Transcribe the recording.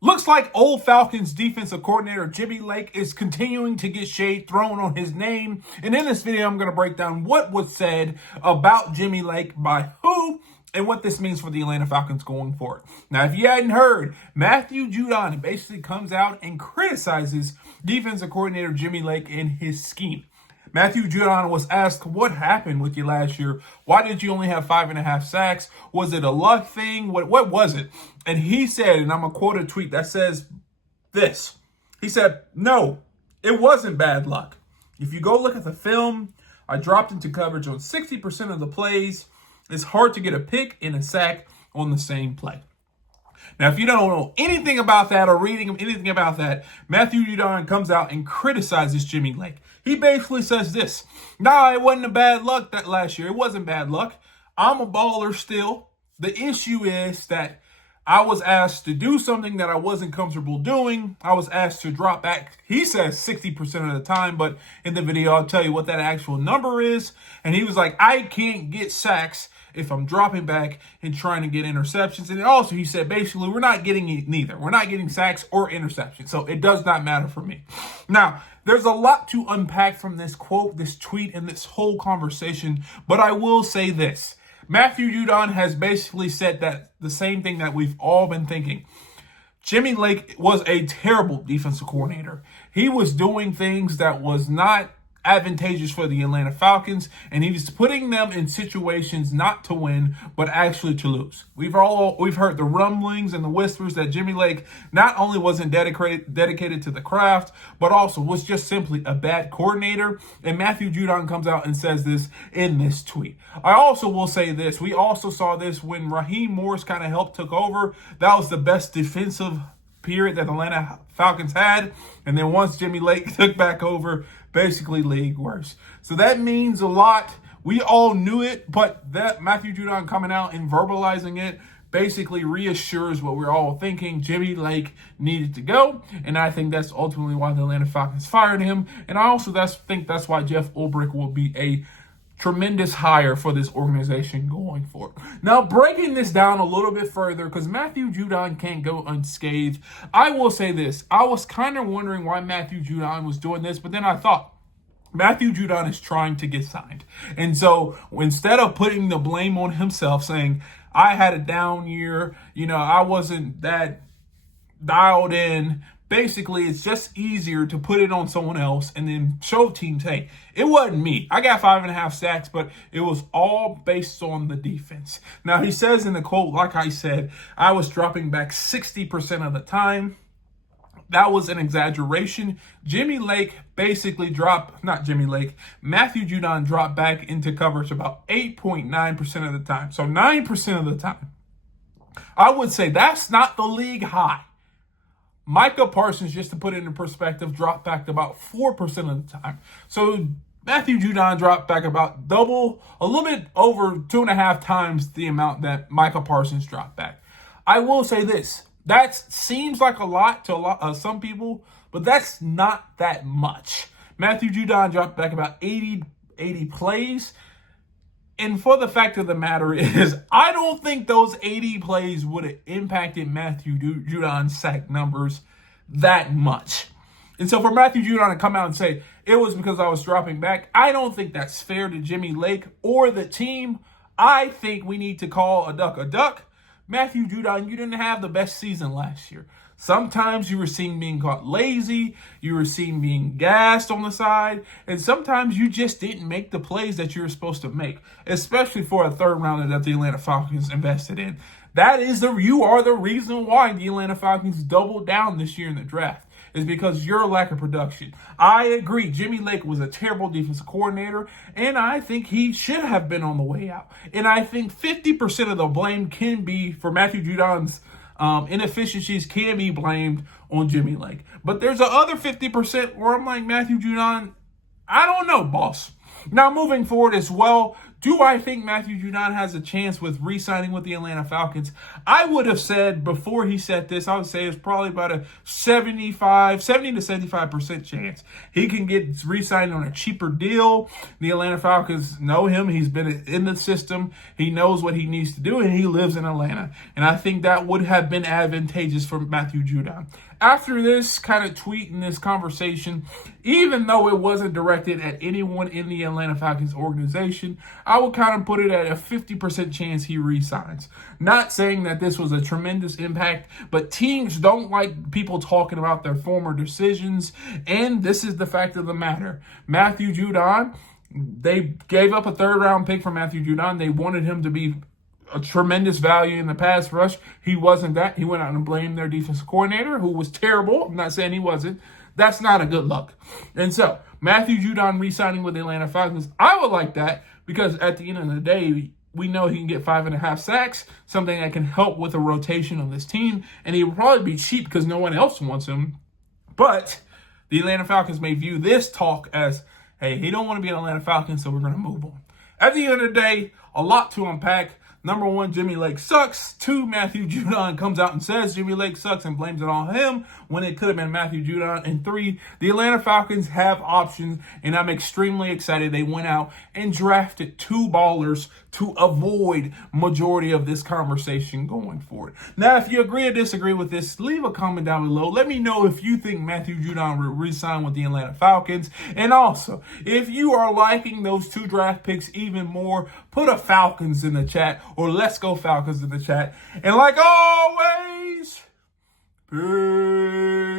Looks like old Falcons defensive coordinator Jimmy Lake is continuing to get shade thrown on his name. And in this video, I'm going to break down what was said about Jimmy Lake by who and what this means for the Atlanta Falcons going forward. Now, if you hadn't heard, Matthew Judon basically comes out and criticizes defensive coordinator Jimmy Lake and his scheme. Matthew Judon was asked, what happened with you last year? Why did you only have 5.5 sacks? Was it a luck thing? What was it? And he said, and I'm going to quote a tweet that says this. He said, no, it wasn't bad luck. If you go look at the film, I dropped into coverage on 60% of the plays. It's hard to get a pick and a sack on the same play. Now, if you don't know anything about that or reading anything about that, Matthew Judon comes out and criticizes Jimmy Lake. He basically says this: nah, it wasn't a bad luck that last year. It wasn't bad luck. I'm a baller still. The issue is that I was asked to do something that I wasn't comfortable doing. I was asked to drop back, he says 60% of the time, but in the video, I'll tell you what that actual number is. And he was like, I can't get sacks if I'm dropping back and trying to get interceptions. And also he said, basically, we're not getting neither. We're not getting sacks or interceptions. So it does not matter for me. Now, there's a lot to unpack from this quote, this tweet, and this whole conversation. But I will say this. Matthew Judon has basically said that the same thing that we've all been thinking. Jimmy Lake was a terrible defensive coordinator. He was doing things that was not advantageous for the Atlanta Falcons, and he was putting them in situations not to win, but actually to lose. We've heard the rumblings and the whispers that Jimmy Lake not only wasn't dedicated to the craft, but also was just simply a bad coordinator. And Matthew Judon comes out and says this in this tweet. I also will say this: we also saw this when Raheem Morris kind of took over. That was the best defensive period that the Atlanta Falcons had. And then once Jimmy Lake took back over, basically league worse. So that means a lot. We all knew it, but that Matthew Judon coming out and verbalizing it basically reassures what we're all thinking. Jimmy Lake needed to go, and I think that's ultimately why the Atlanta Falcons fired him. And I also think that's why Jeff Ulbrich will be a tremendous hire for this organization going forward. Now, breaking this down a little bit further, because Matthew Judon can't go unscathed, I will say this. I was kind of wondering why Matthew Judon was doing this, but then I thought, Matthew Judon is trying to get signed. And so instead of putting the blame on himself, saying, I had a down year, I wasn't that dialed in, basically, it's just easier to put it on someone else and then show teams, hey, it wasn't me. I got 5.5 sacks, but it was all based on the defense. Now, he says in the quote, like I said, I was dropping back 60% of the time. That was an exaggeration. Matthew Judon dropped back into coverage about 8.9% of the time. So 9% of the time. I would say that's not the league high. Micah Parsons, just to put it in perspective, dropped back about 4% of the time. So Matthew Judon dropped back about double, a little bit over 2.5 times the amount that Micah Parsons dropped back. I will say this. That seems like a lot to some people, but that's not that much. Matthew Judon dropped back about 80 plays. And for the fact of the matter is, I don't think those 80 plays would have impacted Matthew Judon's sack numbers that much. And so for Matthew Judon to come out and say, it was because I was dropping back, I don't think that's fair to Jimmy Lake or the team. I think we need to call a duck a duck. Matthew Judon, you didn't have the best season last year. Sometimes you were seen being caught lazy, you were seen being gassed on the side, and sometimes you just didn't make the plays that you were supposed to make, especially for a third rounder that the Atlanta Falcons invested in. You are the reason why the Atlanta Falcons doubled down this year in the draft, is because your lack of production. I agree, Jimmy Lake was a terrible defensive coordinator, and I think he should have been on the way out. And I think 50% of the blame can be for Matthew Judon's inefficiencies can be blamed on Jimmy Lake. But there's the other 50% where I'm like, Matthew Judon, I don't know, boss. Now, moving forward as well, Do I think Matthew Judon has a chance with re-signing with the Atlanta Falcons? I would have said before he said this, I would say it's probably about a 70 to 75% chance. He can get re-signed on a cheaper deal. The Atlanta Falcons know him. He's been in the system. He knows what he needs to do, and he lives in Atlanta. And I think that would have been advantageous for Matthew Judon. After this kind of tweet and this conversation, even though it wasn't directed at anyone in the Atlanta Falcons organization, I would kind of put it at a 50% chance he resigns. Not saying that this was a tremendous impact, but teams don't like people talking about their former decisions, and this is the fact of the matter. Matthew Judon, they gave up a third-round pick for Matthew Judon. They wanted him to be a tremendous value in the pass rush. He wasn't that. He went out and blamed their defensive coordinator, who was terrible. I'm not saying he wasn't. That's not a good look. And so, Matthew Judon re-signing with the Atlanta Falcons, I would like that because at the end of the day, we know he can get 5.5 sacks, something that can help with a rotation on this team, and he will probably be cheap because no one else wants him. But the Atlanta Falcons may view this talk as, hey, he don't want to be an Atlanta Falcon, so we're going to move on. At the end of the day, a lot to unpack. Number one, Jimmy Lake sucks. Two, Matthew Judon comes out and says Jimmy Lake sucks and blames it on him when it could have been Matthew Judon. And three, the Atlanta Falcons have options, and I'm extremely excited they went out and drafted 2 ballers to avoid majority of this conversation going forward. Now, if you agree or disagree with this, leave a comment down below. Let me know if you think Matthew Judon will re-sign with the Atlanta Falcons. And also, if you are liking those 2 draft picks even more, put a Falcons in the chat or let's go Falcons in the chat. And like always, peace.